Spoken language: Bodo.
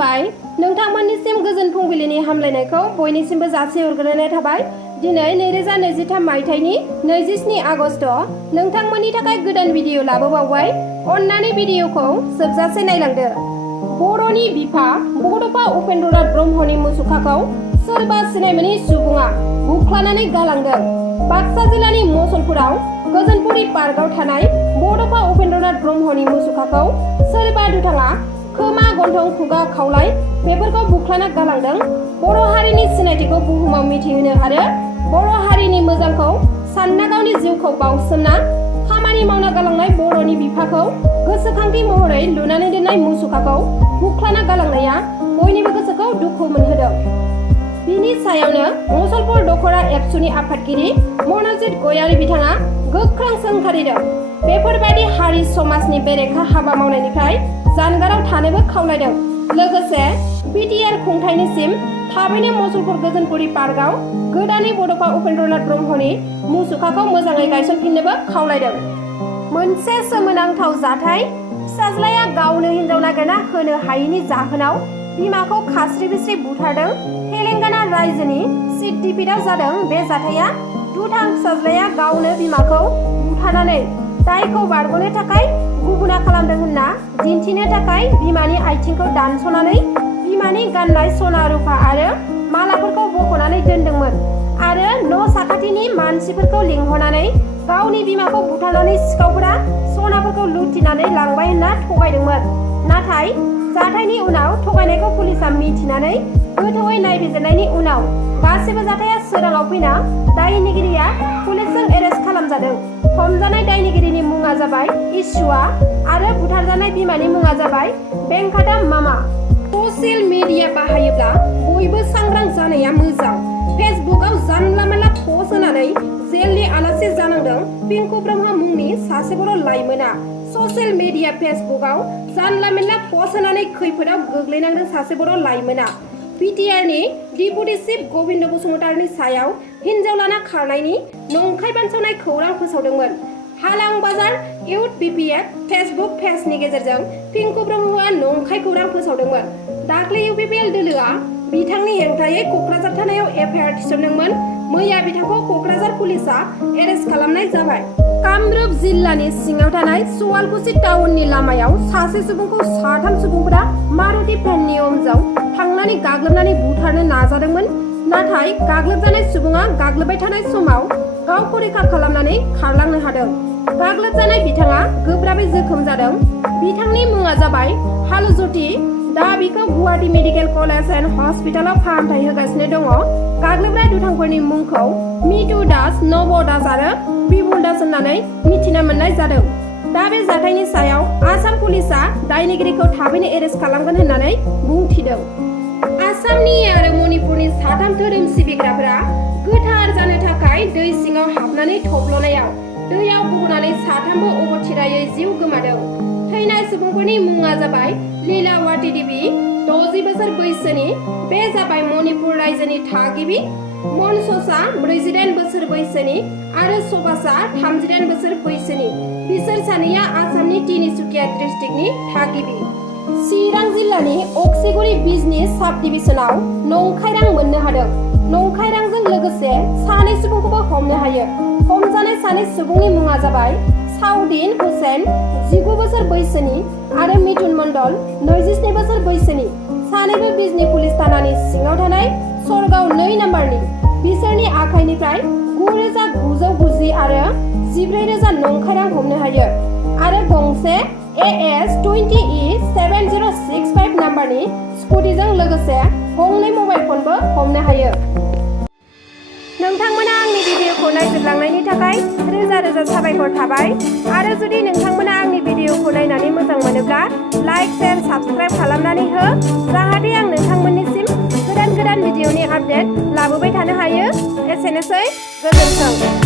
खुलुमबाय नोंथांमोननिसिम गोजोन फुंबिलिनि हामलायनायखौ बयनिसिमबो जासिहरग्रोनाय थाबाय। दिनै 2023 मायथाइनि 27 आगस्ट नोंथांमोननि थाखाय गोदान भिडिअ लाबोबावबाय। अन्नानै भिडिअखौ जोबजासे नायलांदो। बर'नि बिफा बड'फा उपेन्द्रनाथ ब्रह्मनि मुसुखाखौ सोरबा सिनाय मोनै सुबुङा बुख्लानानै गालांदों। बाक्सा जिल्लानि मसलपुराव गोजोनपुरी पार्कआव थानाय बड'फा उपेन्द्रनाथ ब्रह्मनि मुसुखाखौ सोरबा दुथाङा खोमा गन्थं खुगा खावलाय बेफोरखौ बुख्लाना गालांदों। बर' हारिनि सिनायथिखौ बुहुमाव मिथिहोनो आरो बर' हारिनि मोजांखौ सानना गावनि जिउखौ बावसोमना खामानि मावना गालांनाय बर'नि बिफाखौ गोसोखांथि महरै लुनानै दोननाय मुसुखाखौ बुख्लाना गालांनाया बयनिबो गोसोखौ दुखु मोनहोदों। बिनि सायावनो मसलपुर दखरा एबसुनि आफादगिरि मनजित गयारी बिथाङा गोख्रों सोंखारिदों। बेफोरबायदि हारि समाजनि बेरेखा हाबा मावनायनिफ्राय जानगाराव थानोबो खावलायदों। लोगोसे बिटिआर खुंथायनिसिम थाबैनो मसलपुर गोजोनपुरी पार्कआव गोदानै बड'फा उपेन्द्रनाथ ब्रह्मनि मुसुखाखौ मोजाङै गायसनफिननोबो खावलायदों। मोनसे सोमोनांथाव जाथाय। फिसाज्लाया गावनो हिनजाव नागिरना होनो हायैनि जाहोनाव बिमाखौ खास्रि बिस्रि बुथारदों। तेलेंगाना रायजोनि सिद्दिपेटआव जादों बे जाथाया। दुथां फिसाज्लाया गावनो बिमाखौ बुथारनानै दायखौ बारग'नो थाखाय गुबुना खालामदों होनना दिन्थिनो थाखाय बिमानि आथिंखौ दानस'नानै बिमानि गाननाय सना रुफा आरो मालाफोरखौ बख'नानै दोनदोंमोन आरो न' साखाथिनि मानसिफोरखौ लिंहरनानै गावनि बिमाखौ बुथारनानै सिखावफोरा सनाफोरखौ लुथिनानै लांबाय होनना थगायदोंमोन। नाथाय जाथायनि उनाव थगायनायखौ पुलिसआ मिथिनानै गोथौयै नायबिजिरनायनि उनाव गासिबो जाथाया सोराङाव फैना दायनिगिरिया पुलिसजों एरेस्ट खालामजादों। हमजानाय दायनिगिरिनि मुङा जाबाय इसुआ आरो बुथारजानाय बिमानि मुङा जाबाय बेंकाटा मामा। ससियेल मिडिया बाहायोब्ला बयबो सांग्रां जानाया मोजां। फेसबुकआव जानला मानला पस्ट होनानै जेलनि आलासि जानांदों पिंकु ब्रह्म मुंनि सासे बर' लाइमोना। ससियेल मिडिया फेसबुकआव जानला मानला पस्ट होनानै खैफोदाव गोग्लैनांदों सासे बर' लाइमोना। बिटिआरनि डिपुटि चिफ गबिन्द बसुमतारीनि सायाव हिनजाव लाना खारनायनि नंखाय बानसावनाय खौरां फोसावदोंमोन। हालां बाजार इउथ बिपिएफ फेसबुक पेजनि गेजेरजों पिंकु ब्रह्मआ नंखाय खौरां फोसावदोंमोन। दाख्लै इउपिपिएल दोलोआ बिथांनि हेंथायै क'क्राझार थानायाव एफआइआर थिसनदोंमोन। मैया बिथांखौ क'क्राझार पुलिसआ एरेस्ट खालामनाय जाबाय। कामरुप जिल्लानि सिङाव थानाय सुवालकुसि टाउननि लामायाव सासे सुबुंखौ साथाम सुबुंफोरा मारुति भेननि उनजों थांनानै गाग्लोबनानै बुथारनो नाजादोंमोन। नाथाय गाग्लोबजानाय सुबुङा गाग्लोबबाय थानाय समाव गावखौ रैखा खालामनानै खारलांनो हादों। गाग्लोबजानाय बिथाङा गोब्राबै जोखोम जादों। बिथांनि मुङा जाबाय हालज्योति। दा बिखौ गुवाहाटी मेडिकेल कलेज एन्ड हस्पिटालाव फाहामथाय होगासिनो दङ। गाग्लोबग्रा दुथांफोरनि मुंखौ मितु दास, नब दास आरो बिपुल दास होननानै मिथिनो मोननाय जादों। दा बे जाथायनि सायाव आसाम पुलिसआ दायनिगिरिखौ थाबैनो एरेस्ट खालामगोन होननानै बुंथिदों। आसामनि आरो मणिपुरनि साथाम धोरोम सिबिग्राफोरा गोथार जानो थाखाय दै सिङाव हाबनानै थब्लनायाव दैयाव गबनानै साथामबो अबथिरायै जिउ गोमादों। थैनाय सुबुंफोरनि मुङा जाबाय लीलावती देवी, 60 बोसोर बैसोनि। बे जाबाय मणिपुर रायजोनि थागिबि। मनससा 48 बोसोर बैसोनि आरो सबासा 38 बोसोर बैसोनि। बिसोर सानैया आसामनि तिनिसुकिया डिस्ट्रिक्टनि थागिबि। चिरां जिल्लानि अक्सिगुरि बिजनि साब डिभिजनाव नंखाय रां मोननो हादों। नंखाय रांजों लोगोसे सानै सुबुंखौबो हमनो हायो। हमजानाय सानै सुबुंनि मुङा जाबाय साउदिन हुसैन, 19 बोसोर बैसोनि आरो मिथुन मण्डल, 27 बोसोर बैसोनि। सानैबो बिजनि पुलिस थानानि सिङाव थानाय सरगाव 2 नम्बरनि। बिसोरनि आखाइनिफ्राय 9,990 आरो 14,000 नंखाय रां हमनो हायो आरो गंसे AS20E7065 नम्बरनि स्कुटिजों लोगोसे गंनै मबाइल फनबो हमनो हायो। नोंथांमोना आंनि भिडिअखौ नायजोबलांनायनि थाखाय रोजा रोजा साबायखर थाबाय। आरो जुदि नोंथांमोना आंनि भिडिअखौ नायनानै मोजां मोनोब्ला लाइक, शेयार, साबस्क्राइब खालामनानै हो, जाहाथे आं नोंथांमोननिसिम गोदान भिडिअनि आपडेट लाबोबाय थानो हायो। एसेनोसै, गोजोन्थों।